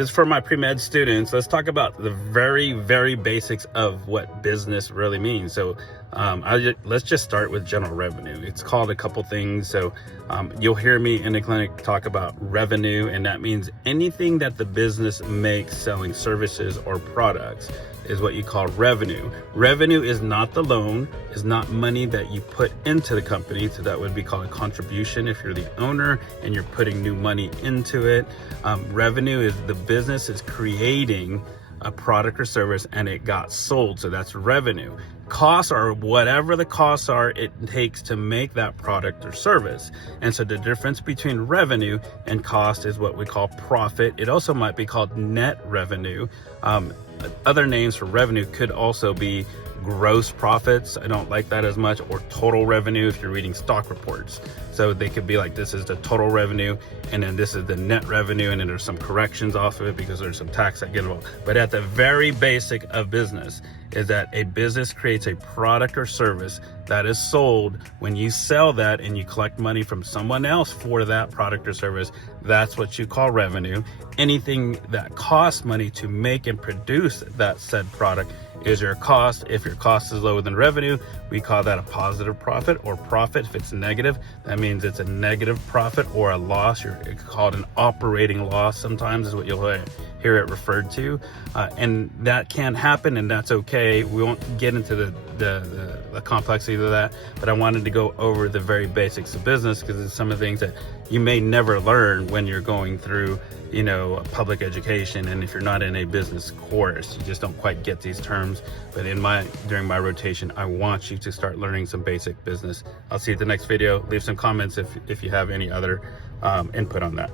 This is for my pre-med students. Let's talk about the very basics of what business really means. So let's just start with general revenue. It's called a couple things. So you'll hear me in the clinic talk about revenue, and that means anything that the business makes selling services or products is what you call revenue. Revenue is not the loan, is not money that you put into the company. So that would be called a contribution if you're the owner and you're putting new money into it. Revenue is the business is creating a product or service and it got sold. So that's revenue. Costs are whatever the costs are it takes to make that product or service. And so the difference between revenue and cost is what we call profit. It also might be called net revenue. Other names for revenue could also be gross profits. I don't like that as much, or total revenue if you're reading stock reports. So they could be like, this is the total revenue, and then this is the net revenue, and then there's some corrections off of it because there's some tax that get involved. But at the very basic of business is that a business creates a product or service that is sold. When you sell that and you collect money from someone else for that product or service, that's what you call revenue. Anything that costs money to make and produce that said product is your cost. If your cost is lower than revenue, we call that a positive profit or profit. If it's negative, that means it's a negative profit or a loss. It's called an operating loss sometimes is what you'll hear it referred to. And that can happen, and that's okay. We won't get into the complexity of that, but I wanted to go over the very basics of business because it's some of the things that you may never learn when you're going through, public education. And if you're not in a business course, you just don't quite get these terms. But during my rotation, I want you to start learning some basic business. I'll see you at the next video. Leave some comments if you have any other input on that.